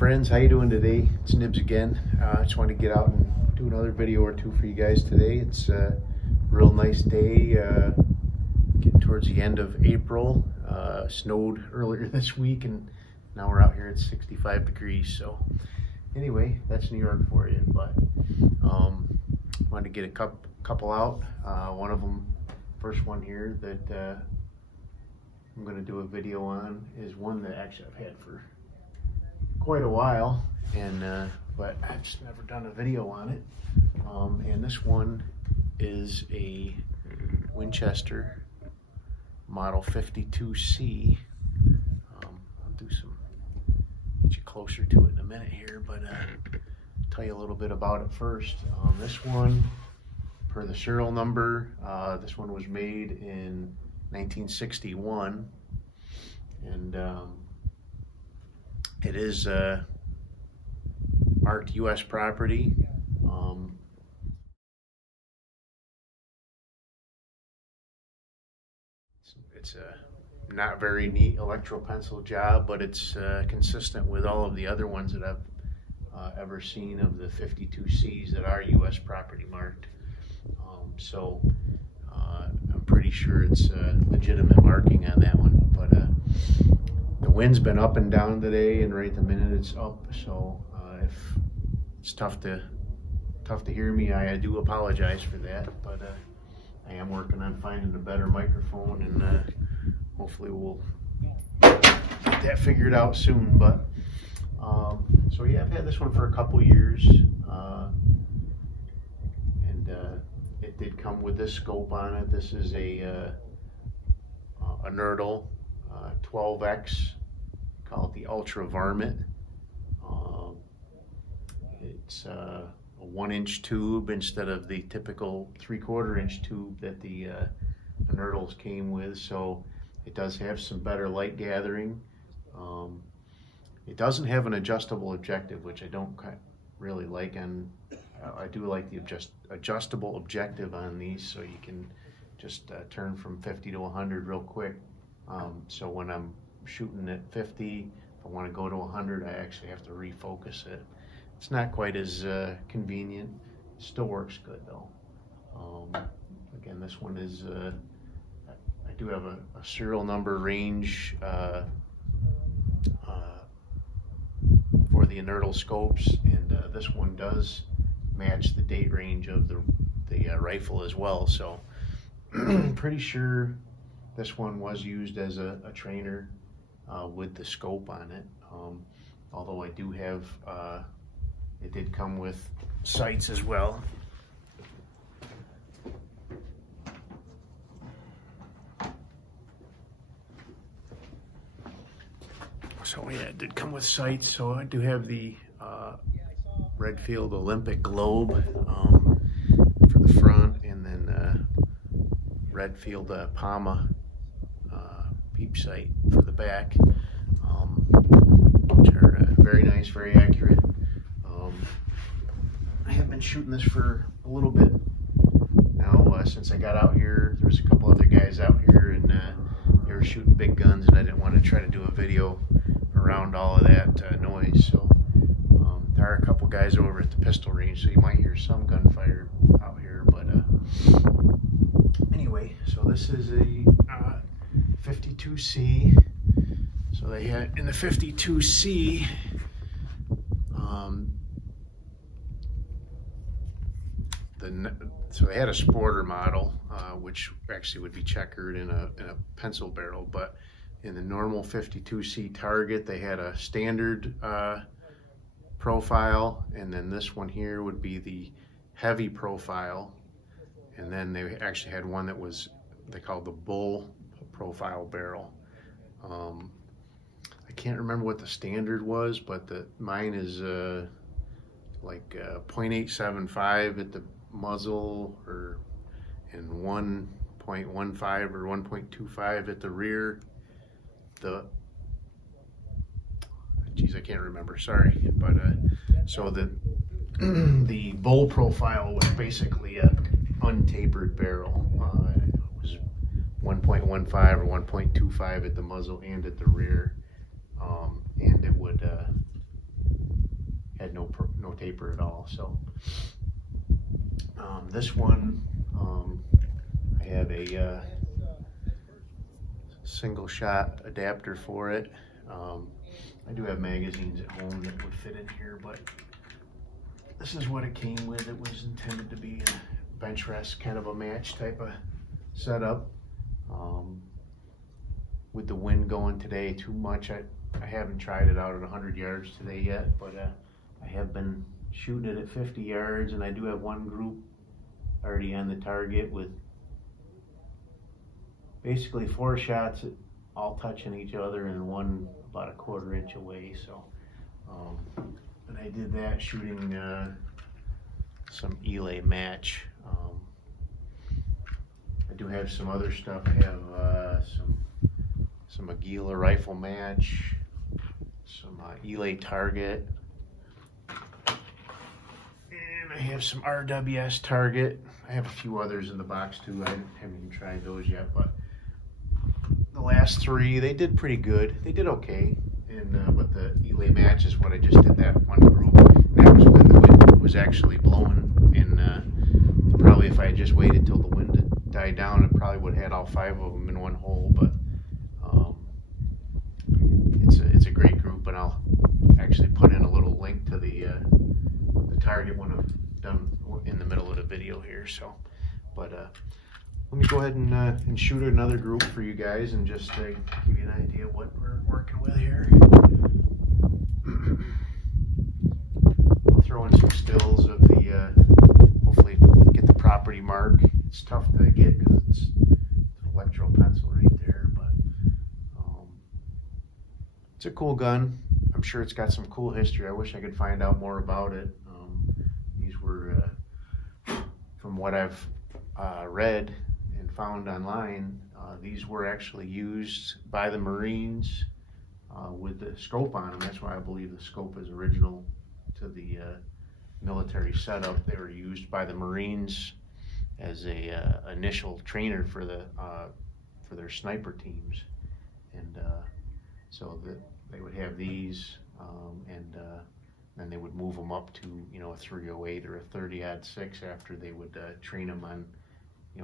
friends, how you doing today? It's Nibs again. I just wanted to get out and do another video or two for you guys today. It's a real nice day, getting towards the end of April. Snowed earlier this week and now we're out here at 65 degrees. So anyway, that's New York for you. But wanted to get a couple out. One of them, first one here that I'm going to do a video on is one that actually I've had for quite a while, and but I've just never done a video on it. And this one is a Winchester model 52C. I'll get you closer to it in a minute here, but tell you a little bit about it first. This one, per the serial number, this one was made in 1961, and it is marked U.S. property. It's a not very neat electro pencil job, but it's consistent with all of the other ones that I've ever seen of the 52Cs that are U.S. property marked. So I'm pretty sure it's a legitimate marking on that one. But the wind's been up and down today, and right the minute it's up. So if it's tough to hear me, I do apologize for that. But I am working on finding a better microphone, and hopefully we'll get that figured out soon. But so yeah, I've had this one for a couple years, and it did come with this scope on it. This is a unertl 12X, call it the Ultra Varmint. It's a 1-inch tube instead of the typical 3/4-inch tube that the unertls came with, so it does have some better light gathering. It doesn't have an adjustable objective, which I don't really like, and I do like the adjustable objective on these, so you can just turn from 50 to 100 real quick. So when I'm shooting at 50, if I want to go to 100, I actually have to refocus it. It's not quite as convenient. It still works good though. Again, this one is, I do have a serial number range for the unertl scopes, and this one does match the date range of the rifle as well. So I'm pretty sure this one was used as a trainer with the scope on it. Although I do have, it did come with sights as well. So yeah, it did come with sights. So I do have the Redfield Olympic Globe for the front, and then Redfield Palma peep sight for the back, which are very nice, very accurate. I have been shooting this for a little bit now. Since I got out here, there's a couple other guys out here, and they were shooting big guns, and I didn't want to try to do a video around all of that noise. So there are a couple guys over at the pistol range, so you might hear some gunfire out here. But anyway, so this is a 52C. So they had in the 52C, so they had a sporter model, which actually would be checkered in a pencil barrel, but in the normal 52C target, they had a standard profile, and then this one here would be the heavy profile, and then they actually had one that was, they called the bull profile barrel. I can't remember what the standard was, but mine is like 0.875 at the muzzle, and 1.15 or 1.25 at the rear. Geez, I can't remember, sorry. But so the bull profile was basically a untapered barrel. It was 1.15 or 1.25 at the muzzle and at the rear, and it would had no taper at all. So this one, I have a single shot adapter for it. I do have magazines at home that would fit in here, but this is what it came with. It was intended to be a bench rest, kind of a match type of setup. With the wind going today too much, I haven't tried it out at 100 yards today yet, but I have been shooting it at 50 yards, and I do have one group already on the target with basically 4 shots all touching each other and one about 1/4 inch away. So and I did that shooting some Elay match. I do have some other stuff. I have some Aguila rifle match, some Elay target, and I have some RWS target. I have a few others in the box too. I haven't even tried those yet, but the last 3, they did pretty good. They did okay. And with the Elay match is what I just did that one group. That was when the wind was actually blowing. And probably if I had just waited till the wind had died down, I probably would have had all 5 of them in one hole. But it's a great group, and I'll actually put in a little link to the target when I'm done in the middle of the video here. So, but let me go ahead and shoot another group for you guys and just give you an idea of what we're working with here. I'll throw in some stills of the, hopefully get the property mark. It's tough to get because it's an electro pencil right there, but it's a cool gun. I'm sure it's got some cool history. I wish I could find out more about it. These were, from what I've read and found online, these were actually used by the Marines with the scope on them. That's why I believe the scope is original to the military setup. They were used by the Marines as a initial trainer for their sniper teams, and so they would have these, and then they would move them up to a 308 or a 30-06 after they would train them on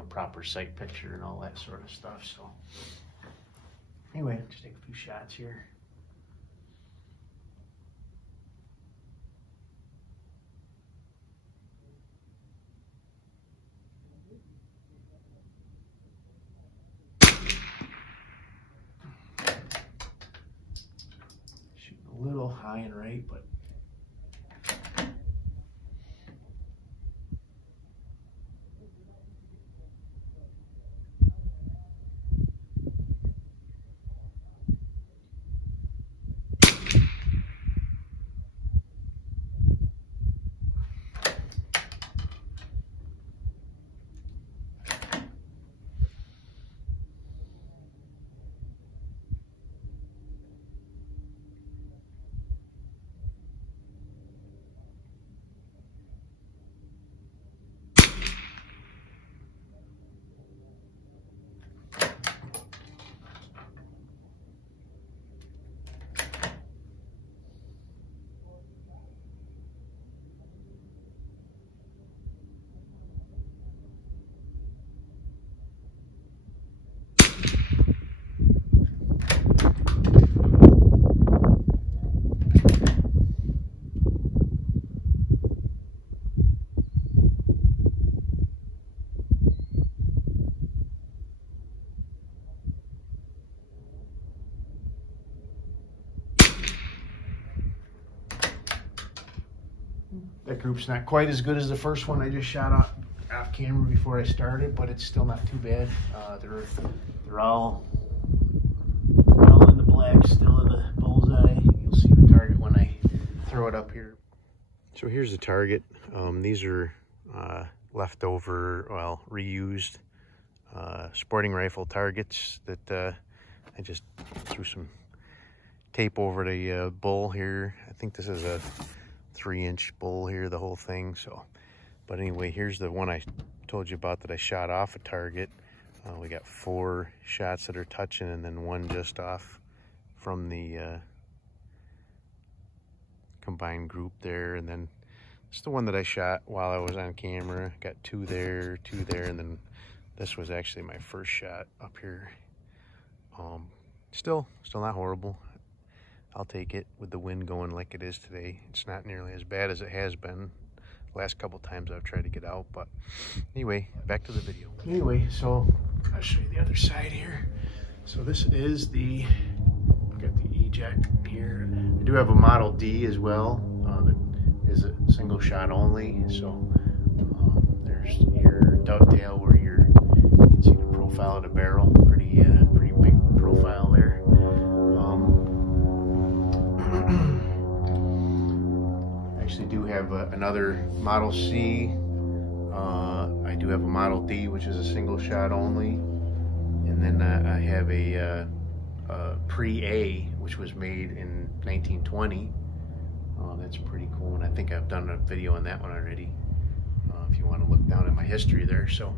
proper sight picture and all that sort of stuff. So anyway, just take a few shots here. Shooting a little high and right, but that group's not quite as good as the first one I just shot off camera before I started, but it's still not too bad. They're all in the black, still in the bullseye. You'll see the target when I throw it up here. So here's the target. These are leftover, well, reused sporting rifle targets that I just threw some tape over the bull here. I think this is a 3-inch bull here, the whole thing. So, but anyway, here's the one I told you about that I shot off a target. We got 4 shots that are touching, and then 1 just off from the combined group there, and then it's the one that I shot while I was on camera. Got two there, and then this was actually my first shot up here. Still not horrible. I'll take it with the wind going like it is today. It's not nearly as bad as it has been the last couple times I've tried to get out. But anyway, back to the video. Anyway, so I'll show you the other side here. So this is the, got the eject here. I do have a Model D as well. That is a single shot only. So there's your dovetail where you can see the profile of the barrel. Pretty big profile there. I actually do have another Model C. I do have a Model D, which is a single shot only, and then I have a pre-A, which was made in 1920. That's pretty cool, and I think I've done a video on that one already. If you want to look down at my history there, so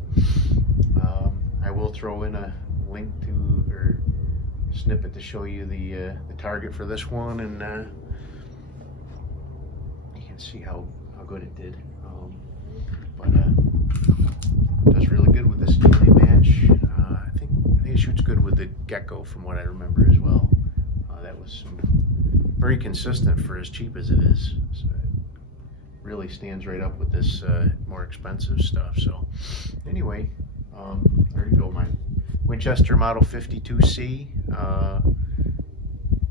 I will throw in a link to or snippet to show you the target for this one, and you can see how good it did. But it does really good with this daily match. I think it shoots good with the gecko, from what I remember as well. That was very consistent for as cheap as it is. So it really stands right up with this more expensive stuff. So anyway, there you go, my Winchester Model 52C.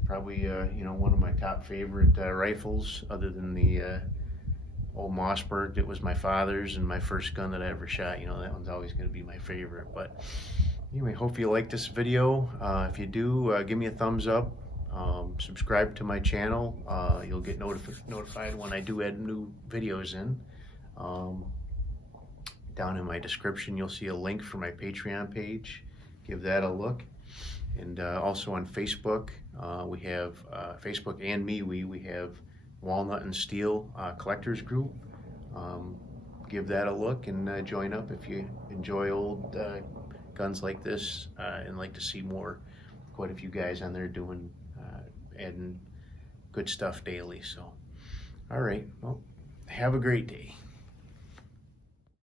Probably you know, one of my top favorite rifles, other than the old Mossberg that was my father's and my first gun that I ever shot. You know, that one's always going to be my favorite. But anyway, hope you like this video. If you do, give me a thumbs up. Subscribe to my channel. You'll get notified when I do add new videos in. Down in my description, you'll see a link for my Patreon page. Give that a look. And also on Facebook, we have Facebook and me. We have Walnut and Steel Collectors Group. Give that a look and join up if you enjoy old guns like this and like to see more. Quite a few guys on there doing adding good stuff daily. So, all right, well, have a great day.